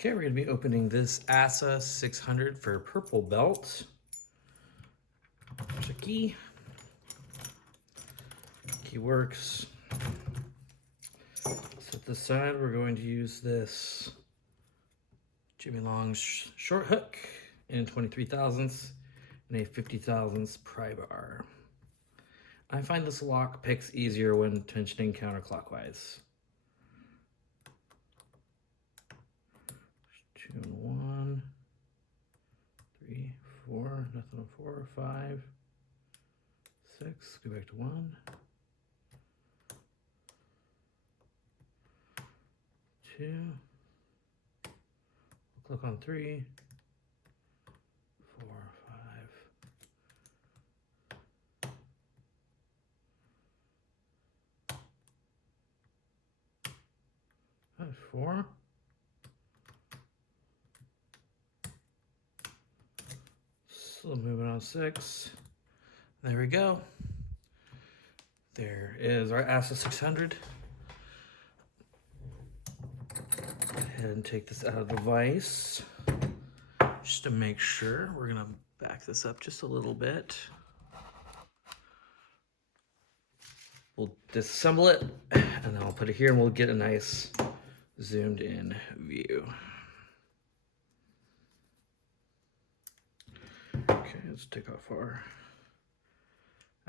Okay, we're going to be opening this ASSA 600 for purple belt. There's a key. Key works. Set this aside. We're going to use this Jimmy Long's short hook in 23 thousandths and a 50 thousandths pry bar. I find this lock picks easier when tensioning counterclockwise. 2 and 1, 3, 4, nothing on 4, 5, 6, go back to 1, 2, click on 3, 4, 5, 4. So moving on 6. There we go. There is our ASSA 600. Go ahead and take this out of the vise just to make sure. We're gonna back this up just a little bit. We'll disassemble it and then I'll put it here and we'll get a nice zoomed in view. Okay, let's take off our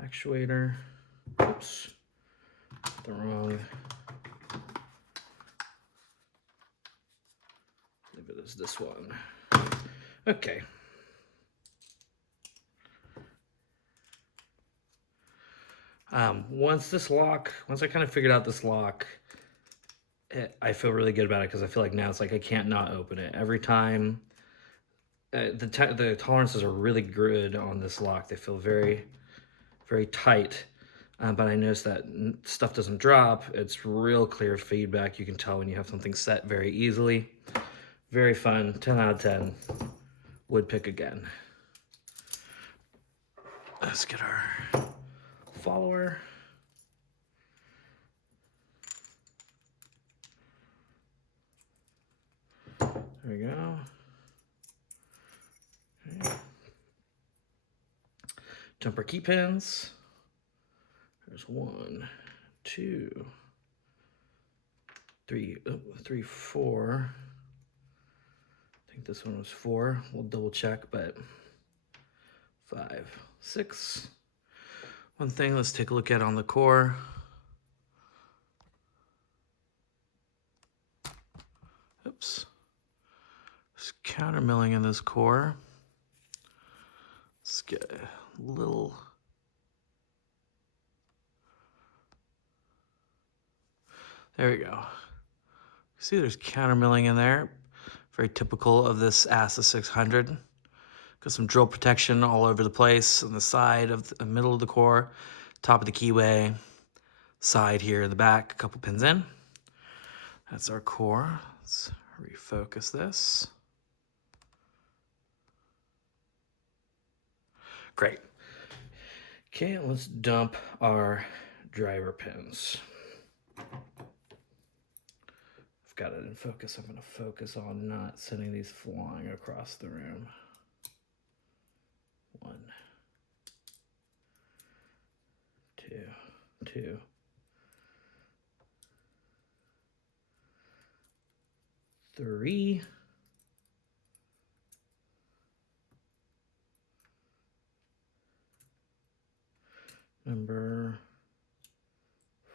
actuator. Oops, the wrong. Leave it as this one. Okay. Once I kind of figured out this lock, I feel really good about it because I feel like now it's like I can't not open it. Every time, the tolerances are really good on this lock. They feel very, very tight. But I noticed that stuff doesn't drop. It's real clear feedback. You can tell when you have something set very easily. Very fun, 10 out of 10. Would pick again. Let's get our follower. There we go. Okay. Jumper key pins. There's 1, 2, 3, 4. I think this one was 4. We'll double check, but 5, 6. One thing, let's take a look at on the core. Oops. There's counter milling in this core. Let's get a little. There we go. See, there's counter milling in there. Very typical of this ASSA 600. Got some drill protection all over the place on the side of the middle of the core, top of the keyway, side here in the back, a couple pins in. That's our core. Let's refocus this. Great. Okay, let's dump our driver pins. I've got it in focus. I'm going to focus on not sending these flying across the room. 1, 2, 3. Number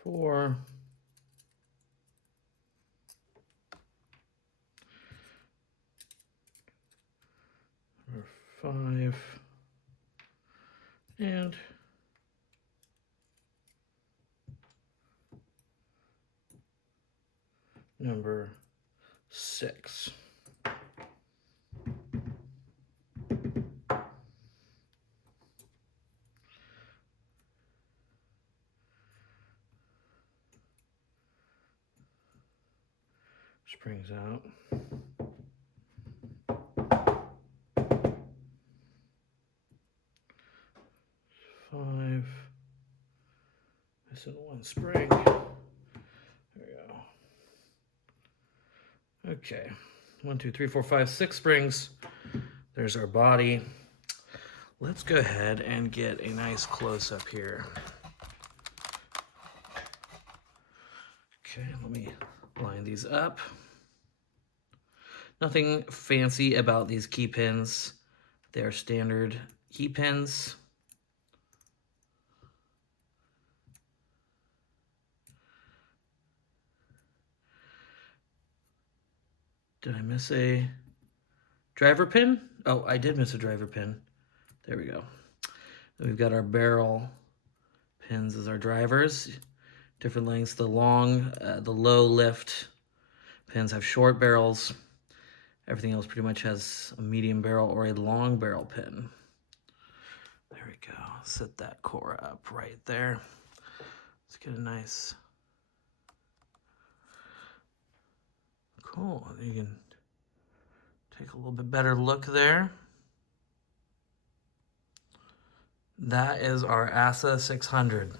4. Number 5. And number 6. Springs out. Missing 1 spring. There we go. Okay. 1, 2, 3, 4, 5, 6 springs. There's our body. Let's go ahead and get a nice close-up here. Okay, let me line these up. Nothing fancy about these key pins. They're standard key pins. Did I miss a driver pin? Oh, I did miss a driver pin. There we go. Then we've got our barrel pins as our drivers. Different lengths. The long, the low lift pins have short barrels. Everything else pretty much has a medium barrel or a long barrel pin. There we go. Set that core up right there. Let's get a nice... Cool. You can take a little bit better look there. That is our ASSA 600.